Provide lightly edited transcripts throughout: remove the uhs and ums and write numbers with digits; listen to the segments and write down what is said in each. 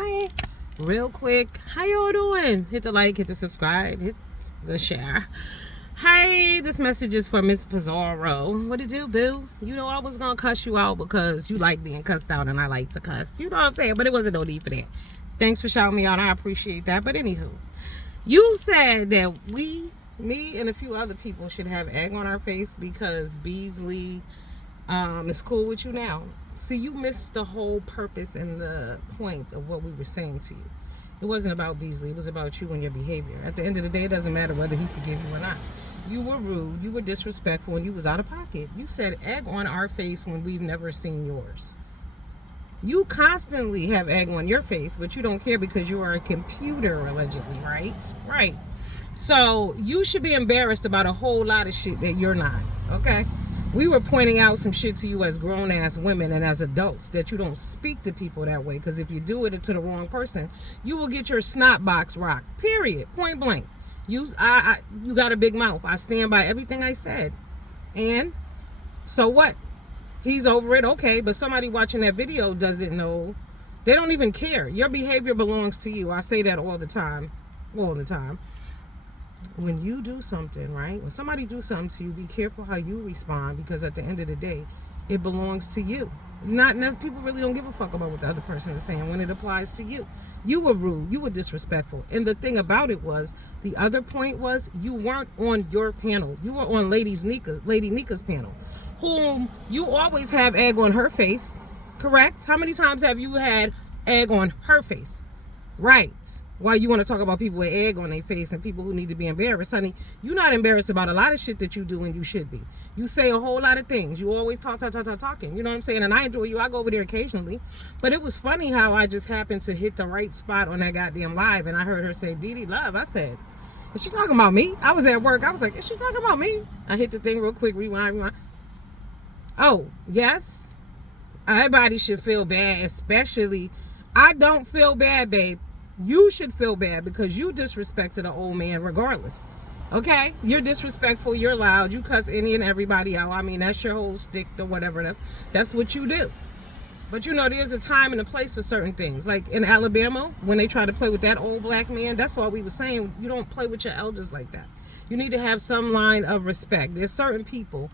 Hi. Real quick, how y'all doing? Hit the like, hit the subscribe, hit the share. Hey, this message is for Miss Pizarro. What it do, boo? You know I was gonna cuss you out because you like being cussed out and I like to cuss. You know what I'm saying? But it wasn't no need for that. Thanks for shouting me out. I appreciate that. But anywho, you said that me and a few other people should have egg on our face because Beasley is cool with you now. See, you missed the whole purpose and the point of what we were saying to you. It wasn't about Beasley. It was about you and your behavior. At the end of the day, it doesn't matter whether he forgive you or not. You were rude. You were disrespectful, and you was out of pocket. You said egg on our face when we've never seen yours. You constantly have egg on your face, but you don't care because you are a computer, allegedly, right? Right. So you should be embarrassed about a whole lot of shit that you're not, okay? We were pointing out some shit to you as grown-ass women and as adults that you don't speak to people that way, because if you do it to the wrong person, you will get your snot box rocked, period, point blank. You got a big mouth. I stand by everything I said. And so what? He's over it, okay, but somebody watching that video doesn't know. They don't even care. Your behavior belongs to you. I say that all the time. When you do something, right? When somebody do something to you, be careful how you respond, because at the end of the day, it belongs to you. Not people really don't give a fuck about what the other person is saying when it applies to you. You were rude, you were disrespectful. And the thing about it was, the other point was, you weren't on your panel. You were on Lady Nika's panel, whom you always have egg on her face, correct? How many times have you had egg on her face? Right. Why you want to talk about people with egg on their face and people who need to be embarrassed? Honey, you're not embarrassed about a lot of shit that you do, and you should be. You say a whole lot of things. You always talking. You know what I'm saying? And I enjoy you. I go over there occasionally. But it was funny how I just happened to hit the right spot on that goddamn live, and I heard her say, Dee love. I said, is she talking about me? I was at work. I was like, is she talking about me? I hit the thing real quick, rewind. Oh, yes. Everybody should feel bad, especially, I don't feel bad, babe. You should feel bad because you disrespected an old man regardless. Okay? You're disrespectful, you're loud, you cuss any and everybody out. I mean, that's your whole stick or whatever. That's what you do. But you know, there's a time and a place for certain things. Like in Alabama, when they try to play with that old black man, that's all we were saying. You don't play with your elders like that. You need to have some line of respect. There's certain people,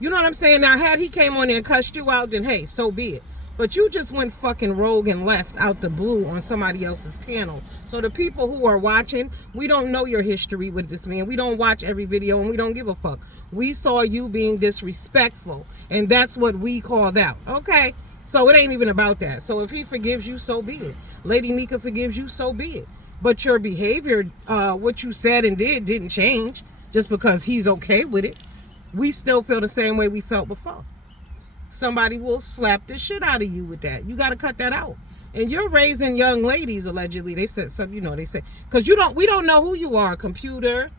you know what I'm saying? Now, had he came on there and cussed you out, then hey, so be it. But you just went fucking rogue and left out the blue on somebody else's panel. So the people who are watching, we don't know your history with this man. We don't watch every video and we don't give a fuck. We saw you being disrespectful, and that's what we called out. Okay? So it ain't even about that. So if he forgives you, so be it. Lady Nika forgives you, so be it. But your behavior, what you said and did, didn't change just because he's okay with it. We still feel the same way we felt before. Somebody will slap the shit out of you with that. You got to cut that out. And you're raising young ladies, allegedly. They said something, you know, they say, because we don't know who you are. Computer,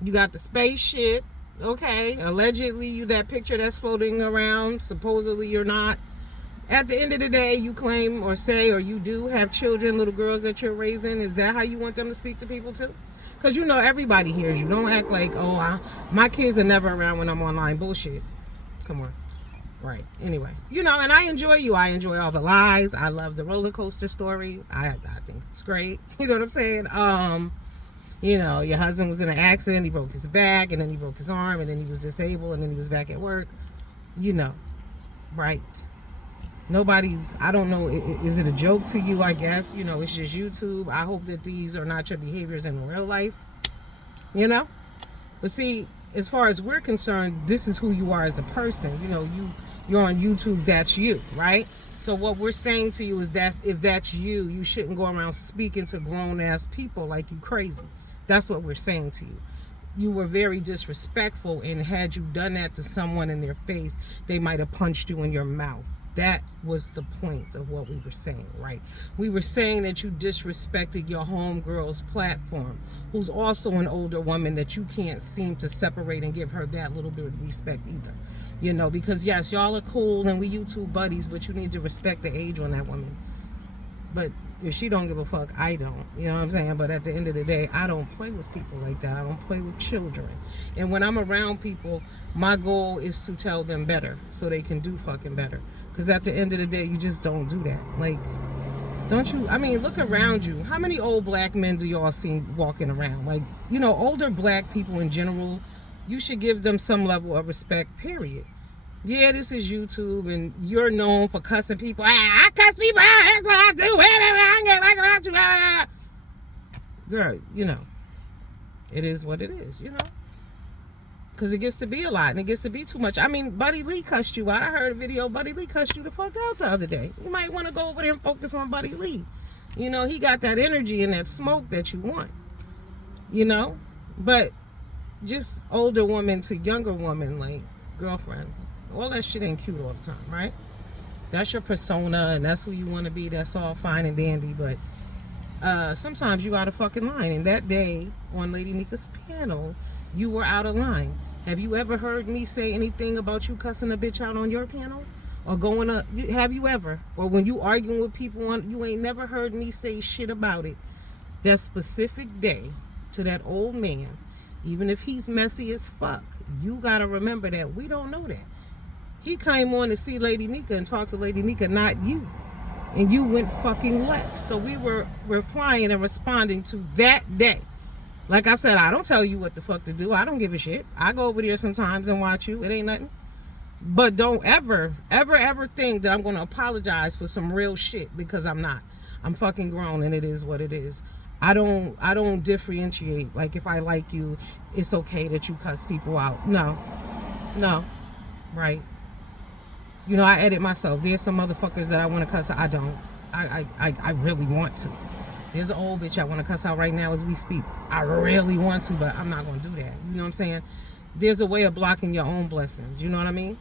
you got the spaceship, okay? Allegedly, you that picture that's floating around. Supposedly, you're not. At the end of the day, you claim or say, or you do have children, little girls that you're raising. Is that how you want them to speak to people too? Because you know everybody hears you. Don't act like, oh, my kids are never around when I'm online. Bullshit. Come on. Right. Anyway, you know, and I enjoy you. I enjoy all the lies. I love the roller coaster story. I think it's great. You know what I'm saying? You know, your husband was in an accident. He broke his back, and then he broke his arm, and then he was disabled, and then he was back at work. You know, right? I don't know. Is it a joke to you? I guess, you know, it's just YouTube. I hope that these are not your behaviors in real life. You know? But see, as far as we're concerned, this is who you are as a person. You know, you're on YouTube, that's you, right? So what we're saying to you is that if that's you, you shouldn't go around speaking to grown-ass people like you crazy. That's what we're saying to you. You were very disrespectful, and had you done that to someone in their face, they might have punched you in your mouth. That was the point of what we were saying, right? We were saying that you disrespected your homegirl's platform, who's also an older woman that you can't seem to separate and give her that little bit of respect either. You know, because yes, y'all are cool and we YouTube buddies, but you need to respect the age on that woman. But if she don't give a fuck, I don't. You know what I'm saying? But at the end of the day, I don't play with people like that. I don't play with children. And when I'm around people, my goal is to tell them better so they can do fucking better. Because at the end of the day, you just don't do that. Like, Don't you, I mean, look around you. How many old black men do y'all see walking around? Like, you know, older black people in general, you should give them some level of respect, period. Yeah, this is YouTube, and you're known for cussing people. I cuss people out, that's what I do. Girl, you know, it is what it is, you know. Because it gets to be a lot, and it gets to be too much. I mean, Buddy Lee cussed you out. I heard a video, Buddy Lee cussed you the fuck out the other day. You might want to go over there and focus on Buddy Lee. You know, he got that energy and that smoke that you want. You know? But just older woman to younger woman, like, girlfriend, all that shit ain't cute all the time, right? That's your persona, and that's who you want to be. That's all fine and dandy, but sometimes you out of fucking line. And that day, on Lady Nika's panel, you were out of line. Have you ever heard me say anything about you cussing a bitch out on your panel? Or going up, have you ever? Or when you arguing with people, you ain't never heard me say shit about it. That specific day to that old man, even if he's messy as fuck, you gotta remember that we don't know that. He came on to see Lady Nika and talk to Lady Nika, not you. And you went fucking left. So we were replying and responding to that day. Like I said, I don't tell you what the fuck to do. I don't give a shit. I go over there sometimes and watch you. It ain't nothing. But don't ever think that I'm going to apologize for some real shit, because I'm not. I'm fucking grown, and it is what it is. I don't differentiate. Like, if I like you, it's okay that you cuss people out. No. Right. You know, I edit myself. There's some motherfuckers that I want to cuss out. I don't. I really want to. There's an old bitch I want to cuss out right now as we speak. I really want to, but I'm not going to do that. You know what I'm saying? There's a way of blocking your own blessings. You know what I mean?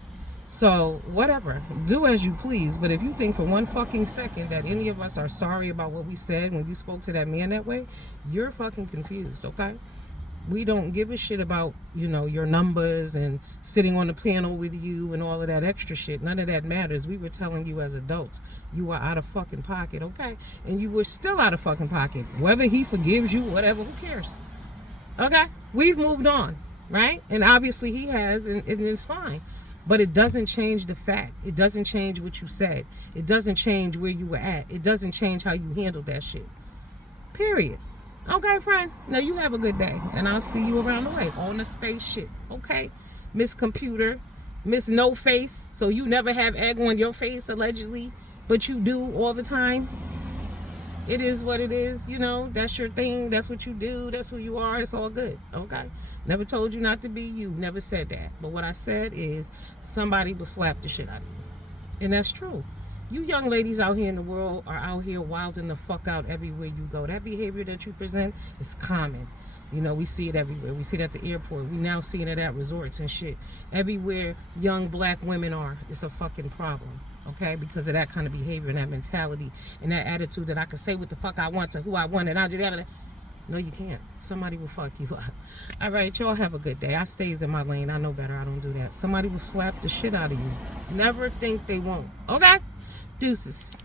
So, whatever. Do as you please. But if you think for one fucking second that any of us are sorry about what we said when you spoke to that man that way, you're fucking confused, okay? We don't give a shit about, you know, your numbers and sitting on the panel with you and all of that extra shit. None of that matters. We were telling you as adults, you were out of fucking pocket, okay? And you were still out of fucking pocket. Whether he forgives you, whatever, who cares? Okay? We've moved on, right? And obviously he has, and it's fine. But it doesn't change the fact. It doesn't change what you said. It doesn't change where you were at. It doesn't change how you handled that shit. Period. Okay, friend? Now you have a good day, and I'll see you around the way on the space shit. Okay? Miss Computer, Miss No Face, so you never have egg on your face, allegedly, but you do all the time. It is what it is, you know. That's your thing. That's what you do. That's who you are. It's all good. Okay? Never told you not to be you. Never said that. But what I said is somebody will slap the shit out of you. And that's true. You young ladies out here in the world are out here wilding the fuck out everywhere you go. That behavior that you present is common. You know, we see it everywhere. We see it at the airport. We now see it at resorts and shit. Everywhere young black women are, it's a fucking problem. Okay? Because of that kind of behavior and that mentality and that attitude that I can say what the fuck I want to who I want, and I'll do that. No, you can't. Somebody will fuck you up. All right, y'all have a good day. I stays in my lane. I know better. I don't do that. Somebody will slap the shit out of you. Never think they won't. Okay? Deuces.